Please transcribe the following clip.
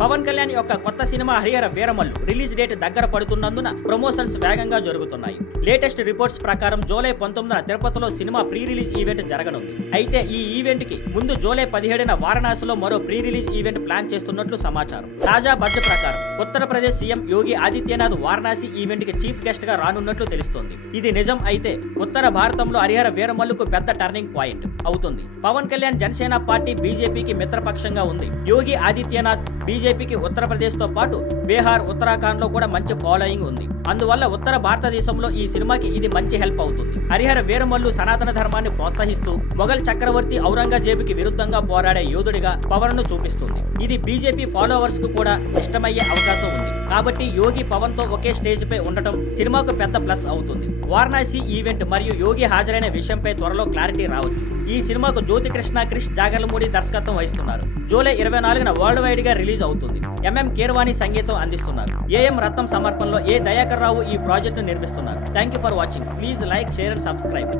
పవన్ కళ్యాణ్ యొక్క కొత్త cinema Harihara Veeramallu release date దగ్గర పడుతున్నందున ప్రమోషన్స్ వేగంగా జరుగుతున్నాయి. లేటెస్ట్ రిపోర్ట్స్ ప్రకారం జూలై 19న తిరుపతిలో సినిమా ప్రీ రిలీజ్ ఈవెంట్ జరగనుంది. అయితే ఈ ఈవెంట్ కి ముందు జూలై 17న వారణాసిలో మరో ప్రీ రిలీజ్ ఈవెంట్ ప్లాన్ చేస్తున్నట్లు సమాచారం. తాజా బడ్జ్ ప్రకారం ఉత్తరప్రదేశ్ సీఎం యోగి ఆదిత్యనాథ్ వారణాసి ఈవెంట్ కి చీఫ్ గెస్ట్ గా రానున్నట్లు తెలుస్తోంది. ఇది నిజం అయితే ఉత్తర భారతంలో హరిహర వీరమల్లుకు పెద్ద టర్నింగ్ పాయింట్ అవుతుంది. పవన్ కళ్యాణ్ జనసేన పార్టీ బీజేపీకి మిత్రపక్షంగా ఉంది. యోగి ఆదిత్యనాథ్ బీజేపీకి ఉత్తరప్రదేశ్ తో పాటు బీహార్, ఉత్తరాఖండ్ లో కూడా మంచి ఫాలోయింగ్ ఉంది. అందువల్ల ఉత్తర భారతదేశంలో ఈ సినిమాకి ఇది మంచి హెల్ప్ అవుతుంది. హరిహర వీరమల్లు సనాతన ధర్మాన్ని ప్రోత్సహిస్తూ మొఘల్ చక్రవర్తి ఔరంగజేబుకి విరుద్ధంగా పోరాడే యోధుడిగా పవన్ ను చూపిస్తుంది. ఇది బీజేపీ ఫాలోవర్స్ కు కూడా ఇష్టమయ్యే అవకాశం ఉంది. కాబట్టి యోగి పవన్ తో ఒకే స్టేజ్ పై ఉండటం సినిమాకు పెద్ద ప్లస్ అవుతుంది. వారణాసి ఈవెంట్ మరియు యోగి హాజరైన విషయంపై త్వరలో క్లారిటీ రావచ్చు. ఈ సినిమాకు జ్యోతికృష్ణ క్రిష్ జాగర్లమూడి దర్శకత్వం వహిస్తున్నారు. జూలై 24న వరల్డ్ వైడ్ గా రిలీజ్ అవుతుంది. ఎంఎం కీరవాణి సంగీతం అందిస్తున్నారు. ఏఎం రత్నం సమర్పణలో ఏ దయాకర్ రావు ఈ ప్రాజెక్ట్ ను నిర్మిస్తున్నారు. Thank you for watching. Please like, share and subscribe.